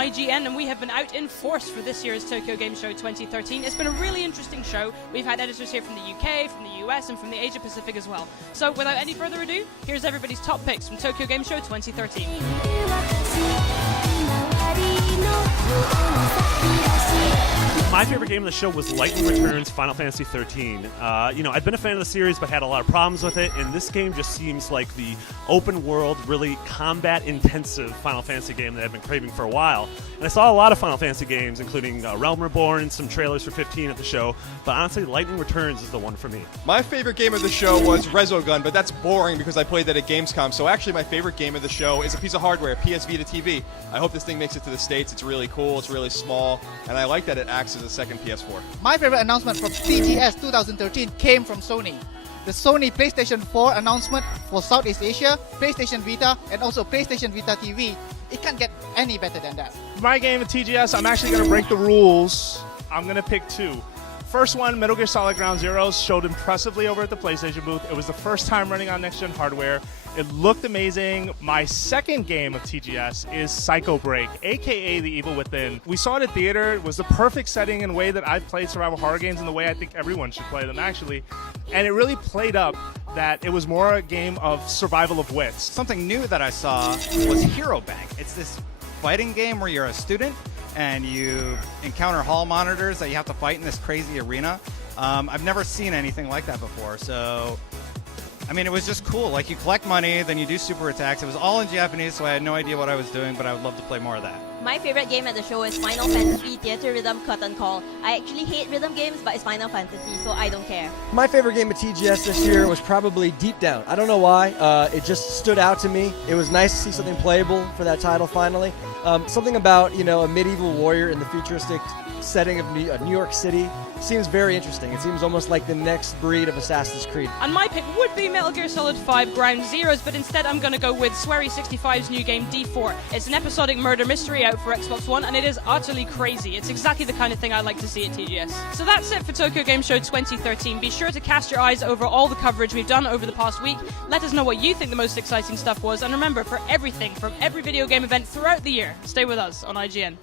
IGN, and we have been out in force for this year's Tokyo Game Show 2013. It's been a really interesting show. We've had editors here from the UK, from the US, and from the Asia Pacific as well. So without any further ado, here's everybody's top picks from Tokyo Game Show 2013. My favorite game of the show was Lightning Returns Final Fantasy 13. I've been a fan of the series, but had a lot of problems with it, and this game just seems like the open world, really combat-intensive Final Fantasy game that I've been craving for a while. And I saw a lot of Final Fantasy games, including Realm Reborn, some trailers for 15 at the show, but honestly, Lightning Returns is the one for me. My favorite game of the show was Resogun, but that's boring because I played that at Gamescom. So actually, my favorite game of the show is a piece of hardware, PS Vita TV. I hope this thing makes it to the States. It's really cool, it's really small, and I like that it acts as a second PS4. My favorite announcement from TGS 2013 came from Sony. The Sony PlayStation 4 announcement for Southeast Asia, PlayStation Vita, and also PlayStation Vita TV. It can't get any better than that. My game at TGS, I'm actually going to break the rules. I'm going to pick two. First one, Metal Gear Solid Ground Zeroes, showed impressively over at the PlayStation booth. It was the first time running on next-gen hardware. It looked amazing. My second game of TGS is Psycho Break, aka The Evil Within. We saw it at theater. It was the perfect setting and way that I've played survival horror games and the way I think everyone should play them, actually. And it really played up that it was more a game of survival of wits. Something new that I saw was Hero Bank. It's this fighting game where you're a student and you encounter hall monitors that you have to fight in this crazy arena. I've never seen anything like that before, so I mean, it was just cool. Like, you collect money, then you do super attacks. It was all in Japanese, so I had no idea what I was doing, but I would love to play more of that. My favorite game at the show is Final Fantasy Theater Rhythm Curtain Call. I actually hate rhythm games, but it's Final Fantasy, so I don't care. My favorite game at TGS this year was probably Deep Down. I don't know why. It just stood out to me. It was nice to see something playable for that title finally. Something about, a medieval warrior in the futuristic setting of New York City seems very interesting. It seems almost like the next breed of Assassin's Creed. And my pick would be Metal Gear Solid 5 Ground Zeroes, but instead I'm going to go with Swery65's new game D4. It's an episodic murder mystery out for Xbox One, and it is utterly crazy. It's exactly the kind of thing I like to see at TGS. So that's it for Tokyo Game Show 2013. Be sure to cast your eyes over all the coverage we've done over the past week. Let us know what you think the most exciting stuff was, and remember, for everything from every video game event throughout the year, stay with us on IGN.